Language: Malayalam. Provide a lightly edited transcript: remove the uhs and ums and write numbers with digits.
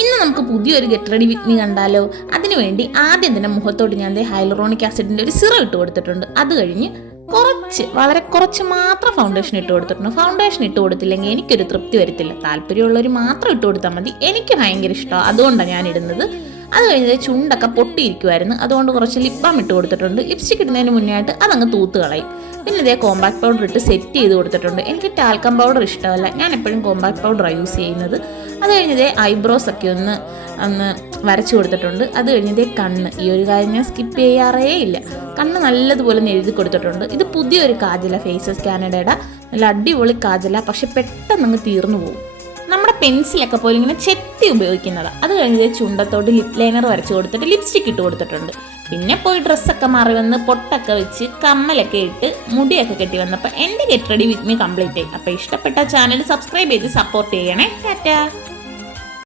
ഇന്ന് നമുക്ക് പുതിയൊരു ഗെറ്റ് റെഡി വിത്ത് മീ കണ്ടാലോ? അതിനുവേണ്ടി ആദ്യം തന്നെ മുഖത്തോട്ട് ഞാൻ ഹൈലറോണിക് ആസിഡിൻ്റെ ഒരു സിറം ഇട്ട് കൊടുത്തിട്ടുണ്ട്. അത് കഴിഞ്ഞ് വളരെ കുറച്ച് മാത്രം ഫൗണ്ടേഷൻ ഇട്ട് കൊടുത്തിട്ടുണ്ട്. ഫൗണ്ടേഷൻ ഇട്ട് കൊടുത്തില്ലെങ്കിൽ എനിക്കൊരു തൃപ്തി വരത്തില്ല. താല്പര്യമുള്ളവർ മാത്രം ഇട്ട് കൊടുത്താൽ മതി. എനിക്ക് ഭയങ്കര ഇഷ്ടമാണ്, അതുകൊണ്ടാണ് ഞാൻ ഇടുന്നത്. അത് കഴിഞ്ഞത് ചുണ്ടൊക്കെ പൊട്ടിയിരിക്കുമായിരുന്നു, അതുകൊണ്ട് കുറച്ച് ലിപ് ബാം ഇട്ട് കൊടുത്തിട്ടുണ്ട്. ലിപ്സ്റ്റിക് ഇടുന്നതിന് മുന്നേ ആയിട്ട് അതങ്ങ് തൂത്ത് കളയും. പിന്നെ ഇതേ കോമ്പാക്ട് പൗഡർ ഇട്ട് സെറ്റ് ചെയ്ത് കൊടുത്തിട്ടുണ്ട്. എനിക്ക് ടാൽക്കം പൗഡർ ഇഷ്ടമല്ല, ഞാൻ എപ്പോഴും കോമ്പാക്ട് പൗഡറാണ് യൂസ് ചെയ്യുന്നത്. അത് കഴിഞ്ഞതേ ഐബ്രോസ് ഒക്കെ ഒന്ന് വരച്ചു കൊടുത്തിട്ടുണ്ട്. അത് കഴിഞ്ഞതേ കണ്ണ്, ഈ ഒരു കാര്യം ഞാൻ സ്കിപ്പ് ചെയ്യാറേ ഇല്ല. കണ്ണ് നല്ലതുപോലെ എഴുതി കൊടുത്തിട്ടുണ്ട്. ഇത് പുതിയൊരു കാജല, ഫേസസ് കാനഡയുടെ നല്ല അടിപൊളി കാജല, പക്ഷെ പെട്ടെന്ന് തീർന്നു പോകും. നമ്മുടെ പെൻസിലൊക്കെ പോലും ഇങ്ങനെ ചെത്തി ഉപയോഗിക്കുന്നതാണ്. അത് കഴിഞ്ഞത് ചുണ്ടത്തോട്ട് ലിപ് ലൈനർ വരച്ച് കൊടുത്തിട്ട് ലിപ്സ്റ്റിക് ഇട്ട് കൊടുത്തിട്ടുണ്ട്. പിന്നെ പോയി ഡ്രസ്സൊക്കെ മാറി വന്ന് പൊട്ടൊക്കെ വെച്ച് കമ്മലൊക്കെ ഇട്ട് മുടിയൊക്കെ കെട്ടി വന്നപ്പോൾ എൻ്റെ get ready with me complete ആയി. അപ്പോൾ ഇഷ്ടപ്പെട്ട ചാനൽ സബ്സ്ക്രൈബ് ചെയ്ത് സപ്പോർട്ട് ചെയ്യണേ. ടാറ്റാ.